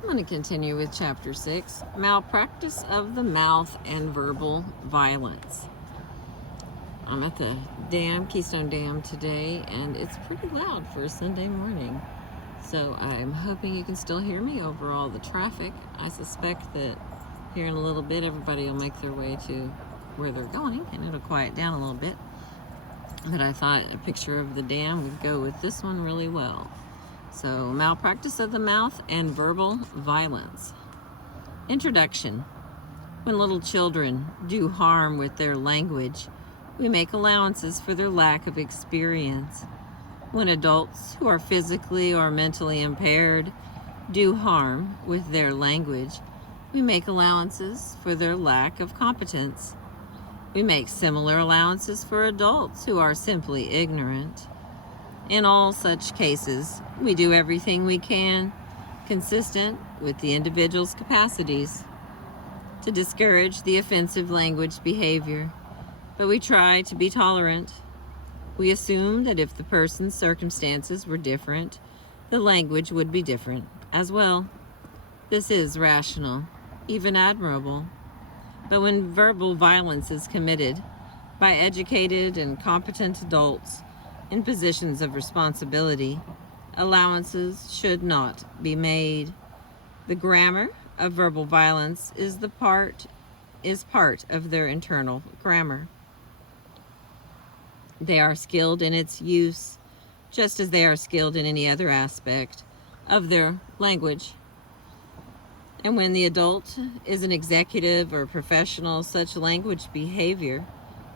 I'm going to continue with Chapter 6, Malpractice of the Mouth and Verbal Violence. I'm at the Keystone Dam today, and it's pretty loud for a Sunday morning. So I'm hoping you can still hear me over all the traffic. I suspect that here in a little bit, everybody will make their way to where they're going, and it'll quiet down a little bit. But I thought a picture of the dam would go with this one really well. So, malpractice of the mouth and verbal violence. Introduction. When little children do harm with their language, we make allowances for their lack of experience. When adults who are physically or mentally impaired do harm with their language, we make allowances for their lack of competence. We make similar allowances for adults who are simply ignorant. In all such cases, we do everything we can, consistent with the individual's capacities, to discourage the offensive language behavior, but we try to be tolerant. We assume that if the person's circumstances were different, the language would be different as well. This is rational, even admirable. But when verbal violence is committed by educated and competent adults in positions of responsibility, allowances should not be made. The grammar of verbal violence is part of their internal grammar. They are skilled in its use, just as they are skilled in any other aspect of their language. And when the adult is an executive or professional, such language behavior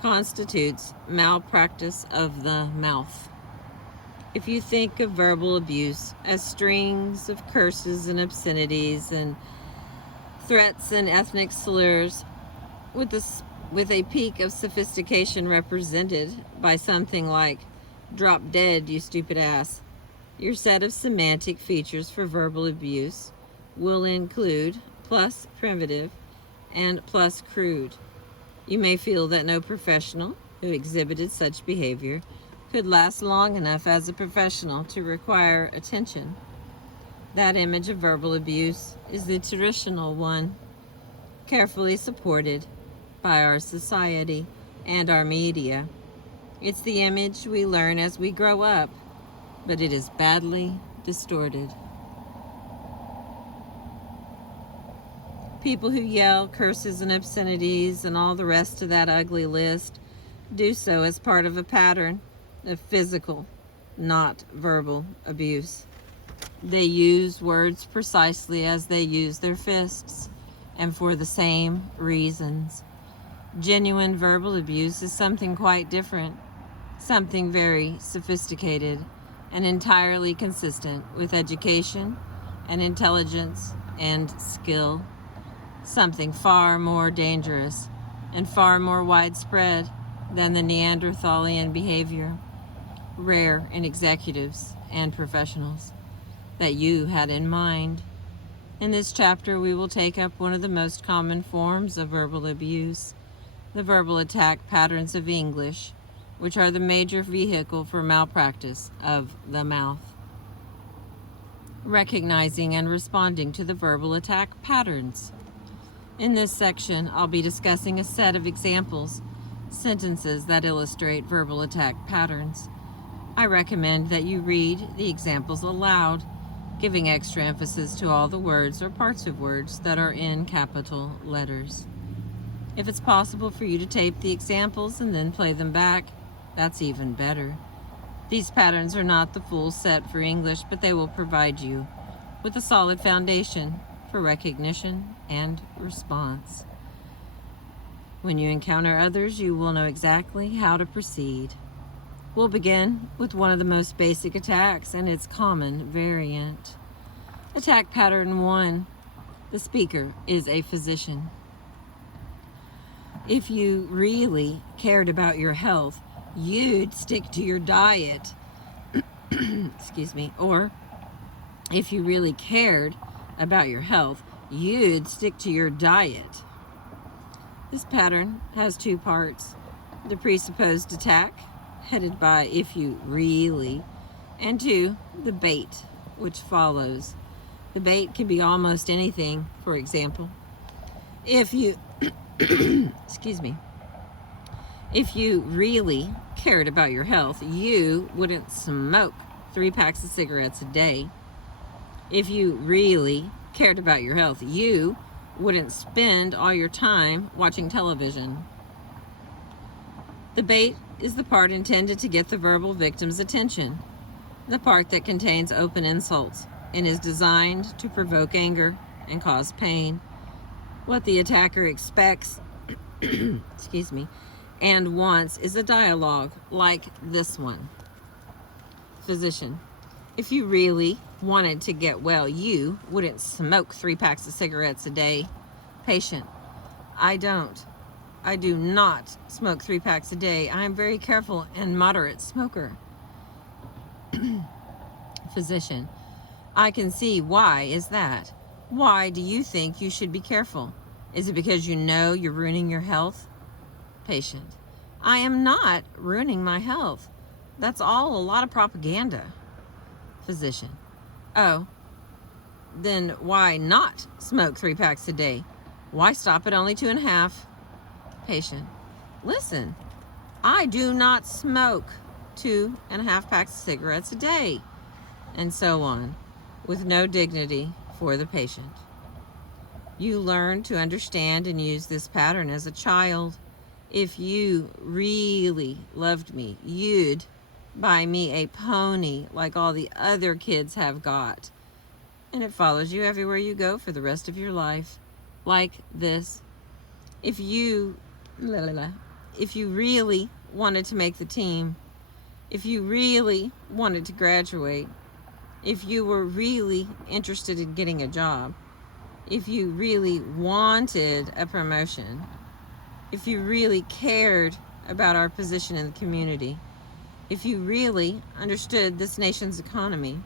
constitutes malpractice of the mouth. If you think of verbal abuse as strings of curses and obscenities and threats and ethnic slurs, with a peak of sophistication represented by something like "drop dead, you stupid ass," your set of semantic features for verbal abuse will include plus primitive and plus crude. You may feel that no professional who exhibited such behavior could last long enough as a professional to require attention. That image of verbal abuse is the traditional one, carefully supported by our society and our media. It's the image we learn as we grow up, but it is badly distorted. People who yell curses and obscenities and all the rest of that ugly list do so as part of a pattern of physical, not verbal abuse. They use words precisely as they use their fists, and for the same reasons. Genuine verbal abuse is something quite different, something very sophisticated and entirely consistent with education and intelligence and skill. Something far more dangerous and far more widespread than the Neanderthalian behavior, rare in executives and professionals, that you had in mind. In this chapter, we will take up one of the most common forms of verbal abuse, the verbal attack patterns of English, which are the major vehicle for malpractice of the mouth. Recognizing and responding to the verbal attack patterns. In this section, I'll be discussing a set of examples, sentences that illustrate verbal attack patterns. I recommend that you read the examples aloud, giving extra emphasis to all the words or parts of words that are in capital letters. If it's possible for you to tape the examples and then play them back, that's even better. These patterns are not the full set for English, but they will provide you with a solid foundation for recognition and response. When you encounter others, you will know exactly how to proceed. We'll begin with one of the most basic attacks and its common variant. Attack pattern 1. The speaker is a physician. If you really cared about your health, you'd stick to your diet. Excuse me. Or if you really cared about your health, you'd stick to your diet. This pattern has two parts. The presupposed attack, headed by "if you really," and 2, the bait, which follows. The bait can be almost anything. For example, if you, excuse me, if you really cared about your health, you wouldn't smoke 3 packs of cigarettes a day. If you really cared about your health, you wouldn't spend all your time watching television. The bait is the part intended to get the verbal victim's attention, the part that contains open insults and is designed to provoke anger and cause pain. What the attacker expects, excuse me, and wants is a dialogue like this one. Physician: if you really wanted to get well, you wouldn't smoke 3 packs of cigarettes a day. Patient: I do not smoke 3 packs a day. I am very careful and moderate smoker. Physician: I can see. Why is that? Why do you think you should be careful? Is it because you know you're ruining your health? Patient: I am not ruining my health. That's all a lot of propaganda. Physician: oh, then why not smoke 3 packs a day? Why stop at only 2.5? Patient: listen, I do not smoke 2.5 packs of cigarettes a day. And so on, with no dignity for the patient. You learn to understand and use this pattern as a child. If you really loved me, you'd buy me a pony like all the other kids have got. And it follows you everywhere you go for the rest of your life, like this. If you really wanted to make the team, if you really wanted to graduate, if you were really interested in getting a job, if you really wanted a promotion, if you really cared about our position in the community, if you really understood this nation's economy,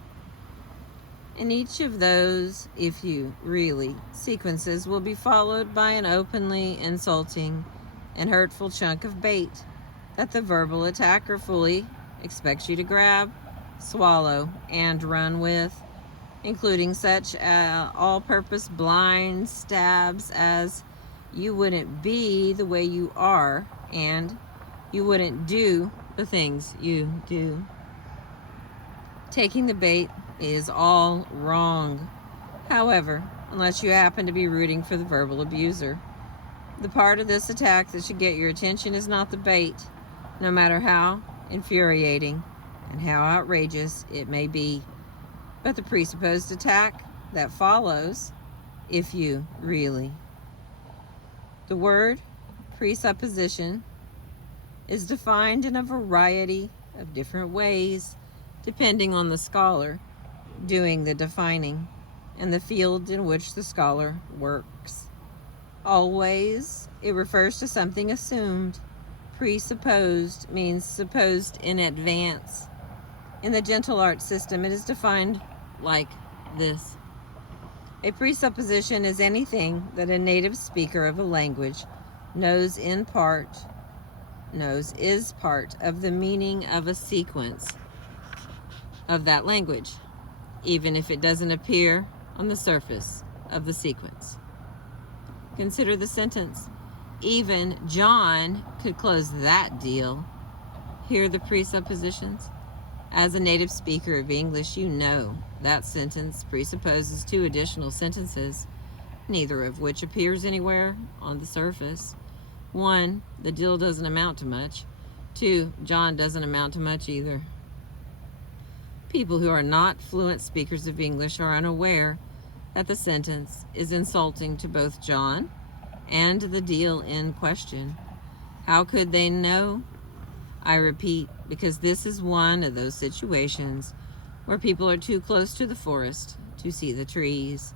and each of those "if you really" sequences will be followed by an openly insulting and hurtful chunk of bait that the verbal attacker fully expects you to grab, swallow, and run with, including such all-purpose blind stabs as "you wouldn't be the way you are" and "you wouldn't do the things you do." Taking the bait is all wrong. However, unless you happen to be rooting for the verbal abuser, the part of this attack that should get your attention is not the bait, no matter how infuriating and how outrageous it may be, but the presupposed attack that follows, if you really. The word presupposition is defined in a variety of different ways, depending on the scholar doing the defining and the field in which the scholar works. Always, it refers to something assumed. Presupposed means supposed in advance. In the gentle art system, it is defined like this. A presupposition is anything that a native speaker of a language knows is part of the meaning of a sequence of that language, even if it doesn't appear on the surface of the sequence. Consider the sentence, "Even John could close that deal." Hear the presuppositions. As a native speaker of English, you know that sentence presupposes 2 additional sentences, neither of which appears anywhere on the surface. 1, the deal doesn't amount to much. 2, John doesn't amount to much either. People who are not fluent speakers of English are unaware that the sentence is insulting to both John and the deal in question. How could they know? I repeat, because this is one of those situations where people are too close to the forest to see the trees.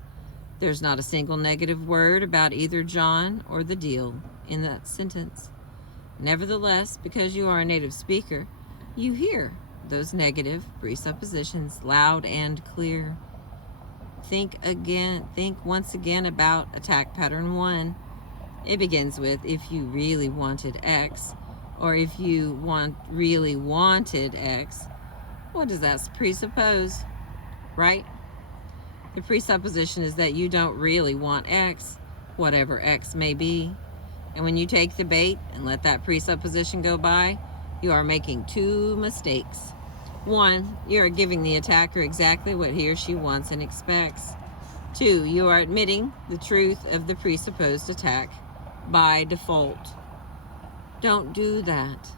There's not a single negative word about either John or the deal in that sentence. Nevertheless, because you are a native speaker, you hear those negative presuppositions loud and clear. Think once again about attack pattern 1. It begins with "if you really wanted X," or "if you really wanted X." What does that presuppose, right? The presupposition is that you don't really want X, whatever X may be. And when you take the bait and let that presupposition go by, you are making two mistakes. One, you are giving the attacker exactly what he or she wants and expects. Two, you are admitting the truth of the presupposed attack by default. Don't do that.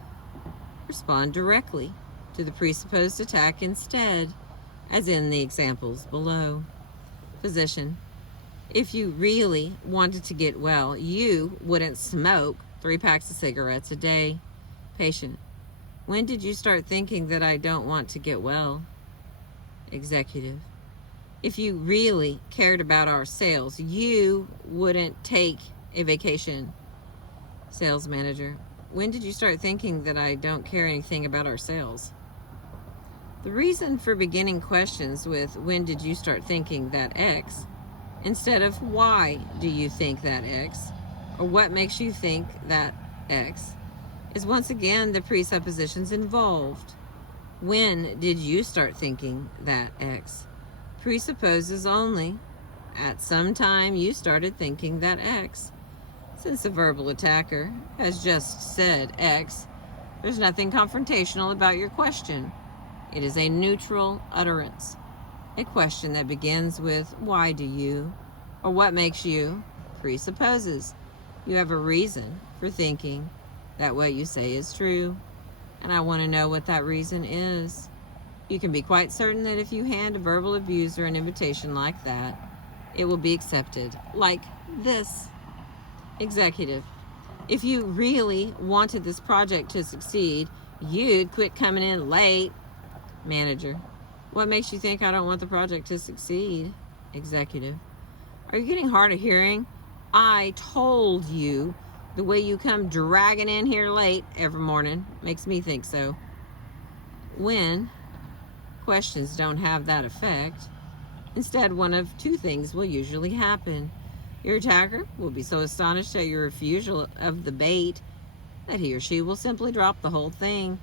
Respond directly to the presupposed attack instead, as in the examples below. Physician: if you really wanted to get well, you wouldn't smoke 3 packs of cigarettes a day. Patient: when did you start thinking that I don't want to get well? Executive: if you really cared about our sales, you wouldn't take a vacation. Sales manager: when did you start thinking that I don't care anything about our sales? The reason for beginning questions with "when did you start thinking that X" instead of "why do you think that X" or "what makes you think that X" is once again the presuppositions involved. When did you start thinking that X presupposes only at some time you started thinking that X. Since the verbal attacker has just said X, there's nothing confrontational about your question. It is a neutral utterance. A question that begins with "why do you" or "what makes you" presupposes you have a reason for thinking that what you say is true, and I want to know what that reason is. You can be quite certain that if you hand a verbal abuser an invitation like that, it will be accepted like this. Executive: if you really wanted this project to succeed, you'd quit coming in late. Manager: what makes you think I don't want the project to succeed? Executive: are you getting hard of hearing? I told you the way you come dragging in here late every morning makes me think so. When questions don't have that effect, instead one of two things will usually happen. Your attacker will be so astonished at your refusal of the bait that he or she will simply drop the whole thing.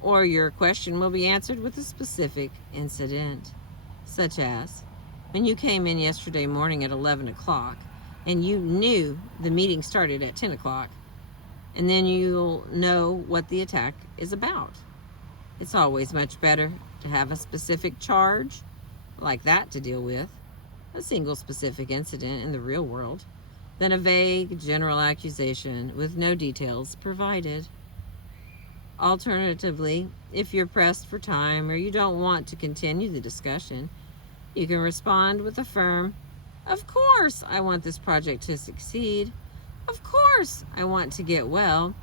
Or your question will be answered with a specific incident, such as when you came in yesterday morning at 11 o'clock and you knew the meeting started at 10 o'clock, and then you'll know what the attack is about. It's always much better to have a specific charge like that to deal with, a single specific incident in the real world, than a vague general accusation with no details provided. Alternatively, if you're pressed for time or you don't want to continue the discussion, you can respond with a firm, "Of course I want this project to succeed. Of course I want to get well.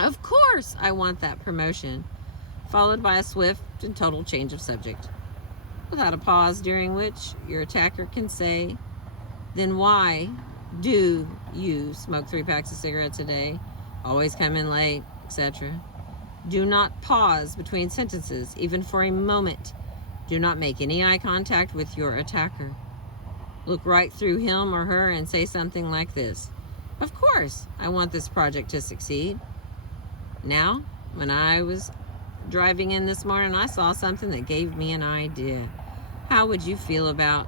Of course I want that promotion," followed by a swift and total change of subject, without a pause during which your attacker can say, "Then why do you smoke 3 packs of cigarettes a day, always come in late, etc.? Do not pause between sentences, even for a moment. Do not make any eye contact with your attacker. Look right through him or her and say something like this: "Of course, I want this project to succeed. Now, when I was driving in this morning, I saw something that gave me an idea. How would you feel about ...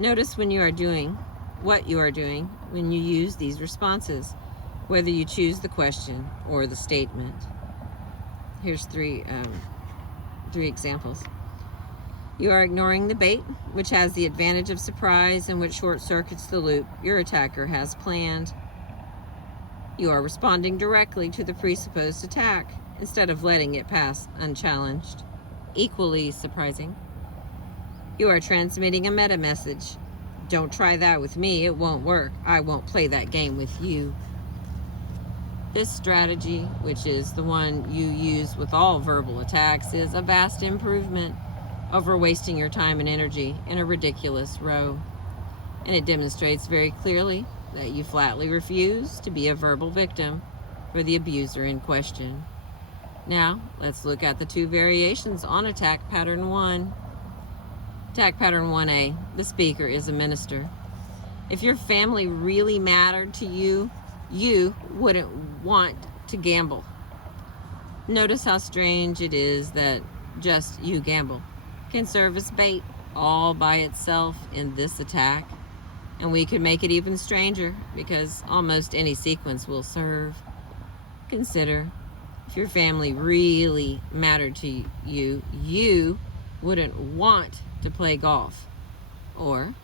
Notice when you are doing what you are doing when you use these responses, whether you choose the question or the statement. Here's three examples. You are ignoring the bait, which has the advantage of surprise and which short circuits the loop your attacker has planned. You are responding directly to the presupposed attack instead of letting it pass unchallenged. Equally surprising, you are transmitting a meta message. Don't try that with me, it won't work. I won't play that game with you. This strategy, which is the one you use with all verbal attacks, is a vast improvement over wasting your time and energy in a ridiculous row. And it demonstrates very clearly that you flatly refuse to be a verbal victim for the abuser in question. Now, let's look at the two variations on attack pattern 1. Attack pattern 1A, the speaker is a minister. If your family really mattered to you, you wouldn't want to gamble. Notice how strange it is that just you gamble. can serve as bait all by itself in this attack. And we could make it even stranger because almost any sequence will serve. Consider, if your family really mattered to you, you wouldn't want to play golf. Or,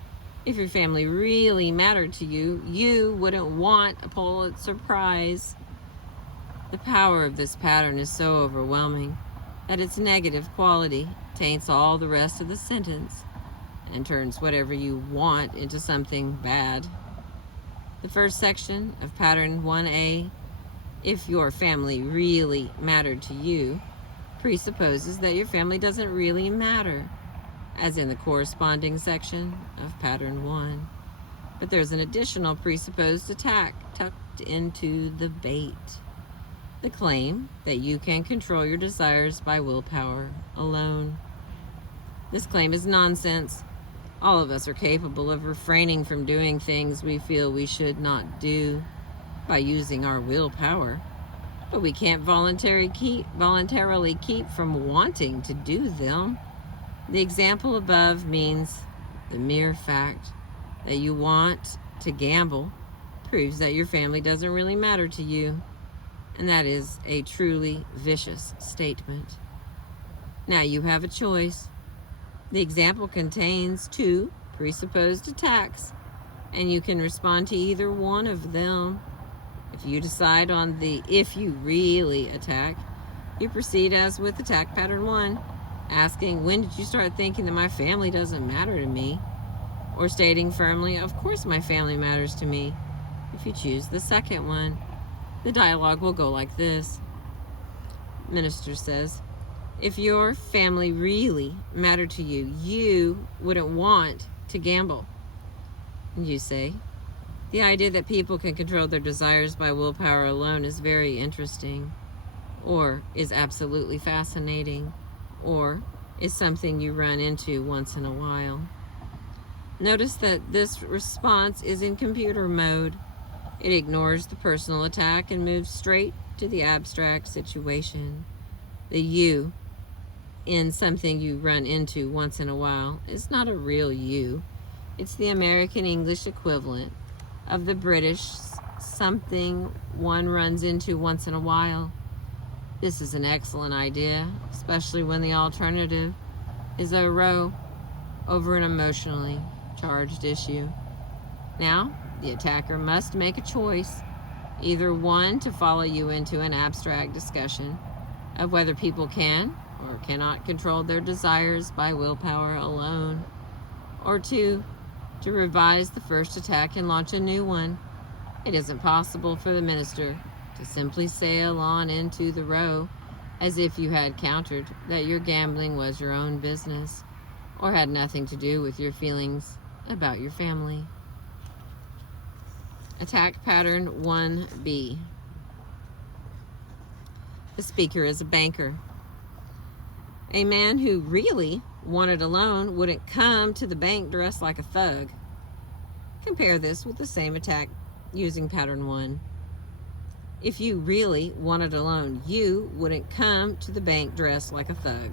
if your family really mattered to you, you wouldn't want a Pulitzer Prize. The power of this pattern is so overwhelming that its negative quality taints all the rest of the sentence and turns whatever you want into something bad. The first section of pattern 1A, if your family really mattered to you, presupposes that your family doesn't really matter, as in the corresponding section of pattern 1. But there's an additional presupposed attack tucked into the bait. The claim that you can control your desires by willpower alone. This claim is nonsense. All of us are capable of refraining from doing things we feel we should not do by using our willpower, but we can't voluntarily keep from wanting to do them. The example above means the mere fact that you want to gamble proves that your family doesn't really matter to you, and that is a truly vicious statement. Now you have a choice. The example contains 2 presupposed attacks, and you can respond to either one of them. If you decide on the if you really attack, you proceed as with attack pattern 1, asking, when did you start thinking that my family doesn't matter to me? Or stating firmly, of course my family matters to me. If you choose the second one, the dialogue will go like this. Minister says, if your family really mattered to you, you wouldn't want to gamble. And you say, the idea that people can control their desires by willpower alone is very interesting, or is absolutely fascinating, or is something you run into once in a while. Notice that this response is in computer mode. It ignores the personal attack and moves straight to the abstract situation. The you in something you run into once in a while is not a real you. It's the American English equivalent of the British something one runs into once in a while. This is an excellent idea, especially when the alternative is a row over an emotionally charged issue. Now, the attacker must make a choice, either one, to follow you into an abstract discussion of whether people can or cannot control their desires by willpower alone, or 2, to revise the first attack and launch a new one. It isn't possible for the minister to simply sail on into the row as if you had countered that your gambling was your own business or had nothing to do with your feelings about your family. Attack pattern 1B. The speaker is a banker. A man who really wanted a loan wouldn't come to the bank dressed like a thug. Compare this with the same attack using pattern 1. If you really wanted a loan, you wouldn't come to the bank dressed like a thug.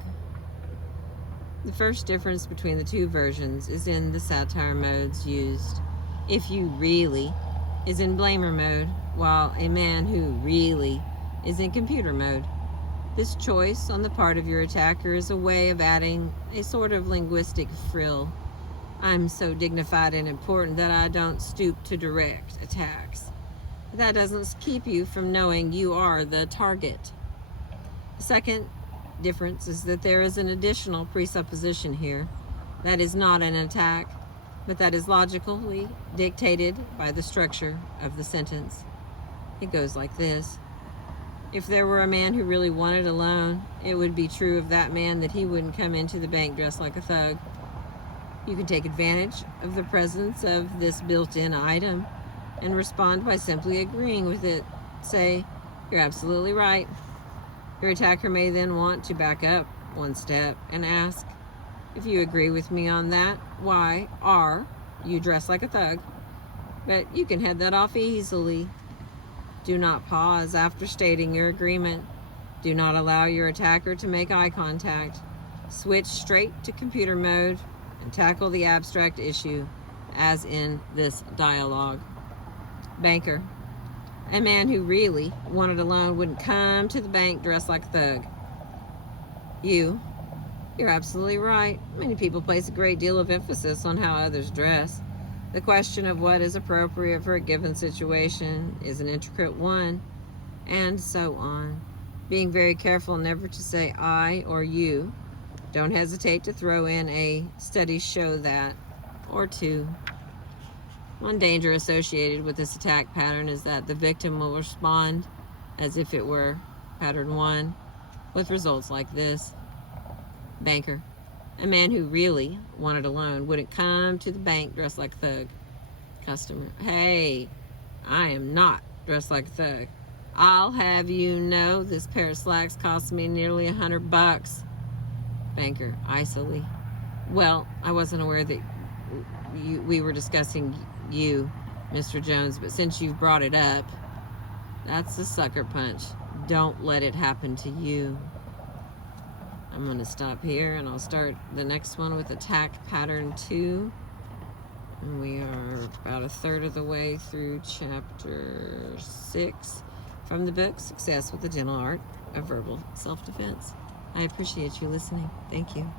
The first difference between the 2 versions is in the satire modes used. If you really is in blamer mode, while a man who really is in computer mode. This choice on the part of your attacker is a way of adding a sort of linguistic frill. I'm so dignified and important that I don't stoop to direct attacks. But that doesn't keep you from knowing you are the target. The second difference is that there is an additional presupposition here. That is not an attack, but that is logically dictated by the structure of the sentence. It goes like this. If there were a man who really wanted a loan, it would be true of that man that he wouldn't come into the bank dressed like a thug. You can take advantage of the presence of this built-in item and respond by simply agreeing with it. Say, you're absolutely right. Your attacker may then want to back up one step and ask, if you agree with me on that, why are you dressed like a thug? But you can head that off easily. Do not pause after stating your agreement. Do not allow your attacker to make eye contact. switch straight to computer mode and tackle the abstract issue as in this dialogue. Banker. A man who really wanted a loan wouldn't come to the bank dressed like a thug. You're absolutely right. Many people place a great deal of emphasis on how others dress. The question of what is appropriate for a given situation is an intricate one, and so on. Being very careful never to say I or you. Don't hesitate to throw in a studies show that or two. One danger associated with this attack pattern is that the victim will respond as if it were pattern 1, with results like this. Banker. A man who really wanted a loan wouldn't come to the bank dressed like a thug. Customer. Hey, I am not dressed like a thug. I'll have you know this pair of slacks cost me nearly $100. Banker. Icily. Well, I wasn't aware that we were discussing you, Mr. Jones, but since you've brought it up, that's the sucker punch. Don't let it happen to you. I'm going to stop here and I'll start the next one with attack pattern 2. And we are about a third of the way through chapter 6 from the book Success with the Gentle Art of Verbal Self-Defense. I appreciate you listening. Thank you.